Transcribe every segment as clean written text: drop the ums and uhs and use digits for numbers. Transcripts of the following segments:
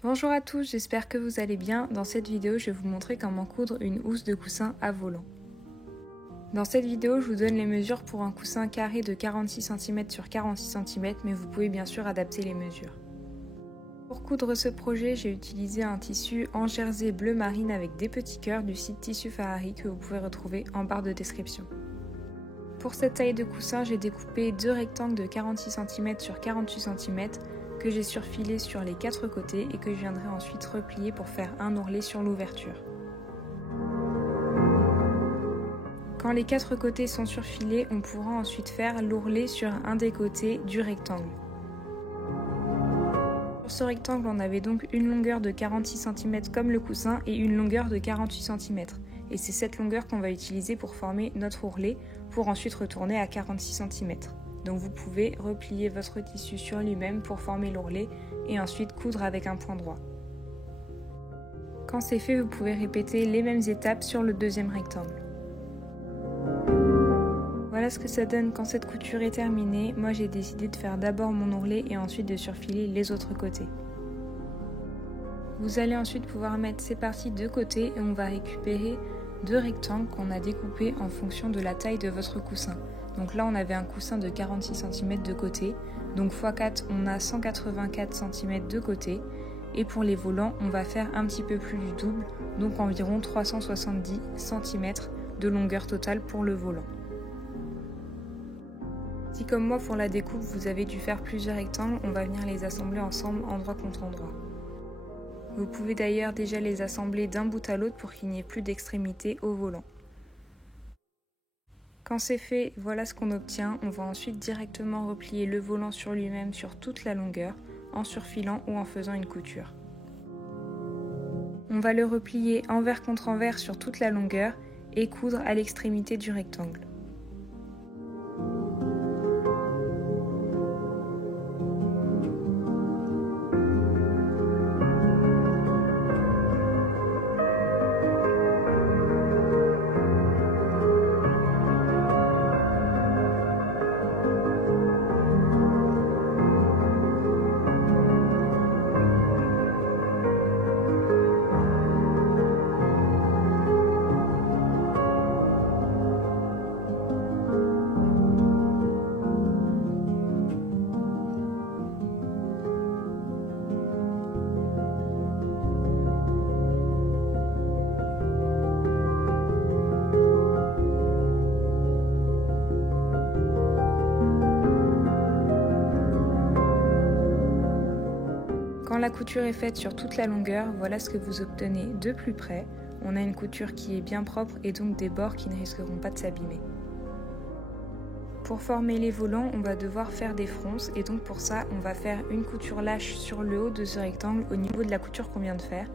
Bonjour à tous, j'espère que vous allez bien. Dans cette vidéo, je vais vous montrer comment coudre une housse de coussin à volant. Dans cette vidéo, je vous donne les mesures pour un coussin carré de 46 cm sur 46 cm, mais vous pouvez bien sûr adapter les mesures. Pour coudre ce projet, j'ai utilisé un tissu en jersey bleu marine avec des petits cœurs du site Tissu Ferrari que vous pouvez retrouver en barre de description. Pour cette taille de coussin, j'ai découpé deux rectangles de 46 cm sur 48 cm que j'ai surfilé sur les quatre côtés et que je viendrai ensuite replier pour faire un ourlet sur l'ouverture. Quand les quatre côtés sont surfilés, on pourra ensuite faire l'ourlet sur un des côtés du rectangle. Pour ce rectangle, on avait donc une longueur de 46 cm comme le coussin et une longueur de 48 cm. Et c'est cette longueur qu'on va utiliser pour former notre ourlet pour ensuite retourner à 46 cm. Donc vous pouvez replier votre tissu sur lui-même pour former l'ourlet et ensuite coudre avec un point droit. Quand c'est fait, vous pouvez répéter les mêmes étapes sur le deuxième rectangle. Voilà ce que ça donne quand cette couture est terminée. Moi j'ai décidé de faire d'abord mon ourlet et ensuite de surfiler les autres côtés. Vous allez ensuite pouvoir mettre ces parties de côté et on va récupérer deux rectangles qu'on a découpés en fonction de la taille de votre coussin. Donc là on avait un coussin de 46 cm de côté, donc x 4 on a 184 cm de côté. Et pour les volants on va faire un petit peu plus du double, donc environ 370 cm de longueur totale pour le volant. Si comme moi pour la découpe vous avez dû faire plusieurs rectangles, on va venir les assembler ensemble endroit contre endroit. Vous pouvez d'ailleurs déjà les assembler d'un bout à l'autre pour qu'il n'y ait plus d'extrémité au volant. Quand c'est fait, voilà ce qu'on obtient. On va ensuite directement replier le volant sur lui-même sur toute la longueur, en surfilant ou en faisant une couture. On va le replier envers contre envers sur toute la longueur et coudre à l'extrémité du rectangle. Quand la couture est faite sur toute la longueur, voilà ce que vous obtenez de plus près. On a une couture qui est bien propre et donc des bords qui ne risqueront pas de s'abîmer. Pour former les volants, on va devoir faire des fronces et donc pour ça, on va faire une couture lâche sur le haut de ce rectangle au niveau de la couture qu'on vient de faire.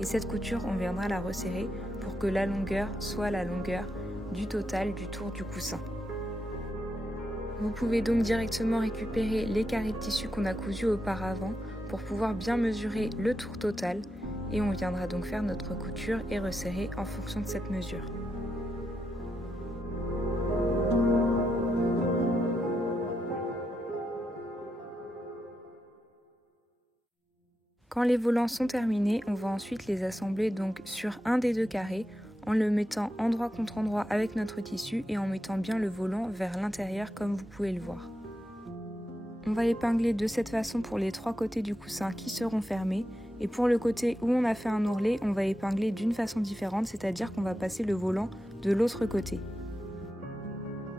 Et cette couture, on viendra la resserrer pour que la longueur soit la longueur du total du tour du coussin. Vous pouvez donc directement récupérer les carrés de tissu qu'on a cousus auparavant pour pouvoir bien mesurer le tour total et on viendra donc faire notre couture et resserrer en fonction de cette mesure. Quand les volants sont terminés, on va ensuite les assembler donc sur un des deux carrés en le mettant endroit contre endroit avec notre tissu et en mettant bien le volant vers l'intérieur comme vous pouvez le voir. On va épingler de cette façon pour les trois côtés du coussin qui seront fermés et pour le côté où on a fait un ourlet, on va épingler d'une façon différente, c'est-à-dire qu'on va passer le volant de l'autre côté.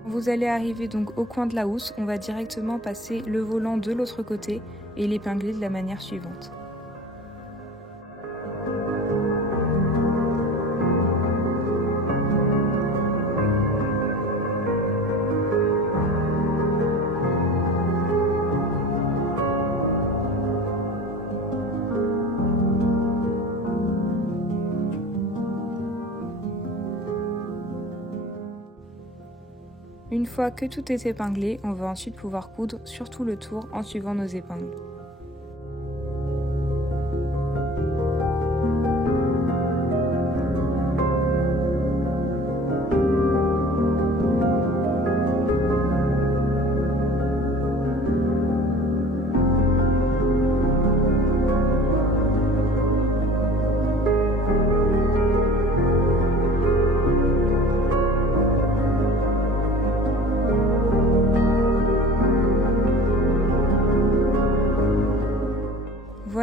Quand vous allez arriver donc au coin de la housse, on va directement passer le volant de l'autre côté et l'épingler de la manière suivante. Une fois que tout est épinglé, on va ensuite pouvoir coudre sur tout le tour en suivant nos épingles.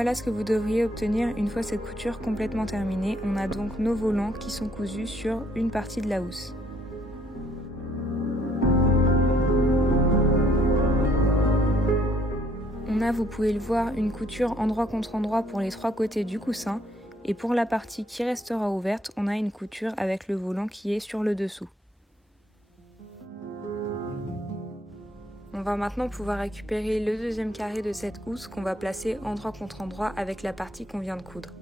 Voilà ce que vous devriez obtenir une fois cette couture complètement terminée. On a donc nos volants qui sont cousus sur une partie de la housse. On a, vous pouvez le voir, une couture endroit contre endroit pour les 3 côtés du coussin. Et pour la partie qui restera ouverte, on a une couture avec le volant qui est sur le dessous. On va maintenant pouvoir récupérer le deuxième carré de cette housse qu'on va placer endroit contre endroit avec la partie qu'on vient de coudre.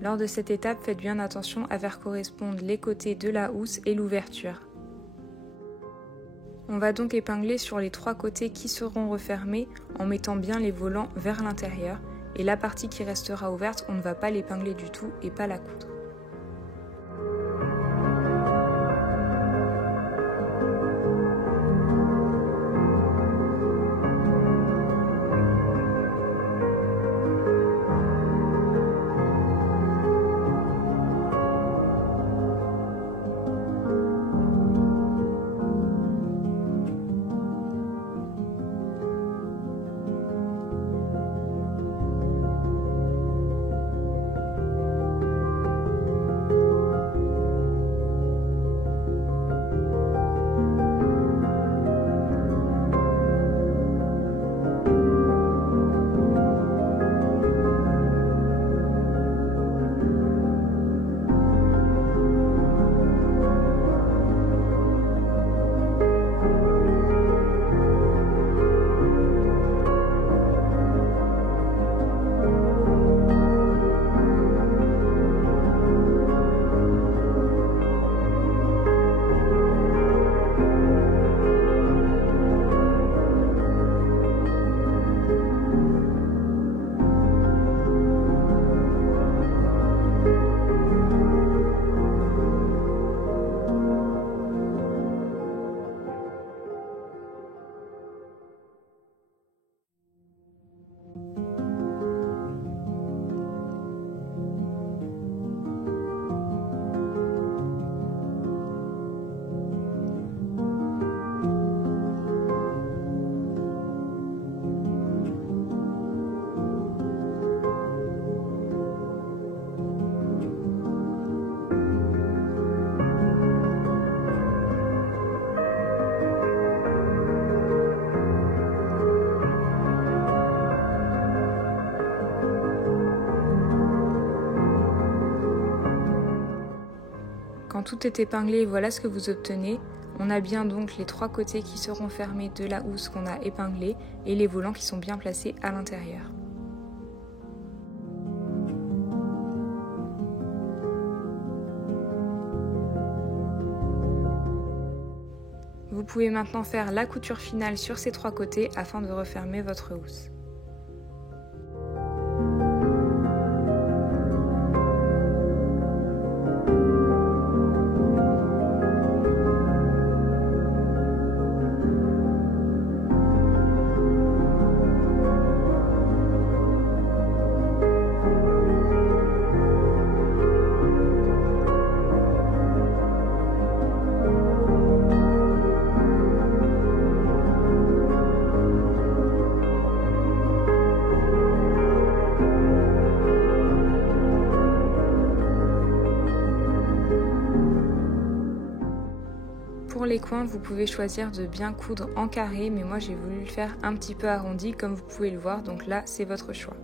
Lors de cette étape, faites bien attention à faire correspondre les côtés de la housse et l'ouverture. On va donc épingler sur les 3 côtés qui seront refermés en mettant bien les volants vers l'intérieur. Et la partie qui restera ouverte, on ne va pas l'épingler du tout et pas la coudre. Quand tout est épinglé, voilà ce que vous obtenez. On a bien donc les 3 côtés qui seront fermés de la housse qu'on a épinglée et les volants qui sont bien placés à l'intérieur. Vous pouvez maintenant faire la couture finale sur ces 3 côtés afin de refermer votre housse. Pour les coins, vous pouvez choisir de bien coudre en carré, mais moi j'ai voulu le faire un petit peu arrondi comme vous pouvez le voir, donc là c'est votre choix.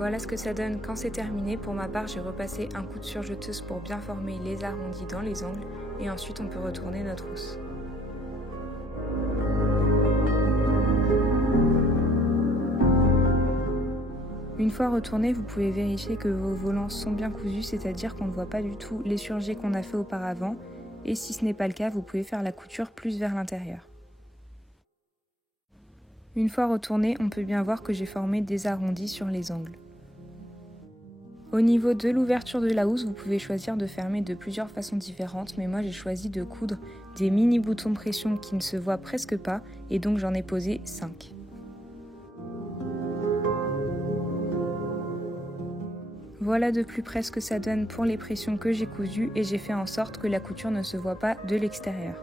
Voilà ce que ça donne quand c'est terminé. Pour ma part, j'ai repassé un coup de surjeteuse pour bien former les arrondis dans les angles et ensuite on peut retourner notre housse. Une fois retourné, vous pouvez vérifier que vos volants sont bien cousus, c'est-à-dire qu'on ne voit pas du tout les surjets qu'on a fait auparavant. Et si ce n'est pas le cas, vous pouvez faire la couture plus vers l'intérieur. Une fois retourné, on peut bien voir que j'ai formé des arrondis sur les angles. Au niveau de l'ouverture de la housse, vous pouvez choisir de fermer de plusieurs façons différentes, mais moi j'ai choisi de coudre des mini boutons pression qui ne se voient presque pas, et donc j'en ai posé 5. Voilà de plus près ce que ça donne pour les pressions que j'ai cousues et j'ai fait en sorte que la couture ne se voit pas de l'extérieur.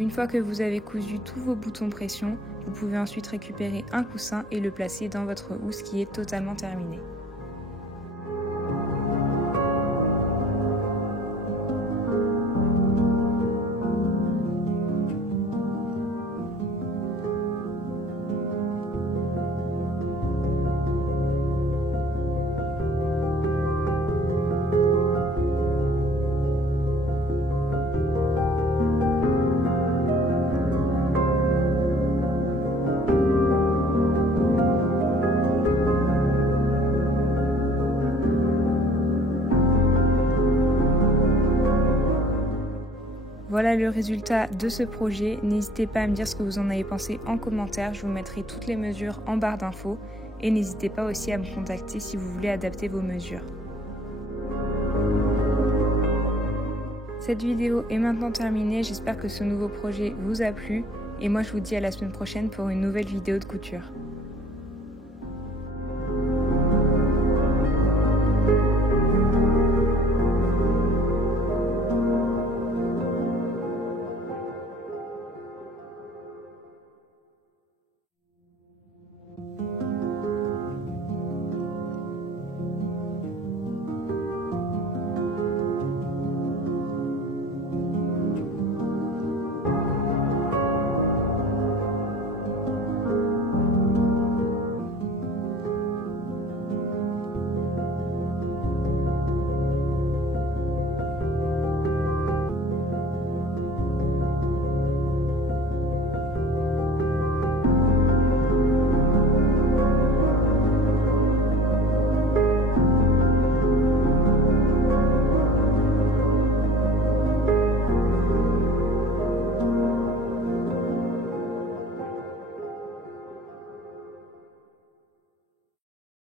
Une fois que vous avez cousu tous vos boutons pression, vous pouvez ensuite récupérer un coussin et le placer dans votre housse qui est totalement terminée. Voilà le résultat de ce projet. N'hésitez pas à me dire ce que vous en avez pensé en commentaire. Je vous mettrai toutes les mesures en barre d'infos. Et n'hésitez pas aussi à me contacter si vous voulez adapter vos mesures. Cette vidéo est maintenant terminée. J'espère que ce nouveau projet vous a plu. Et moi je vous dis à la semaine prochaine pour une nouvelle vidéo de couture.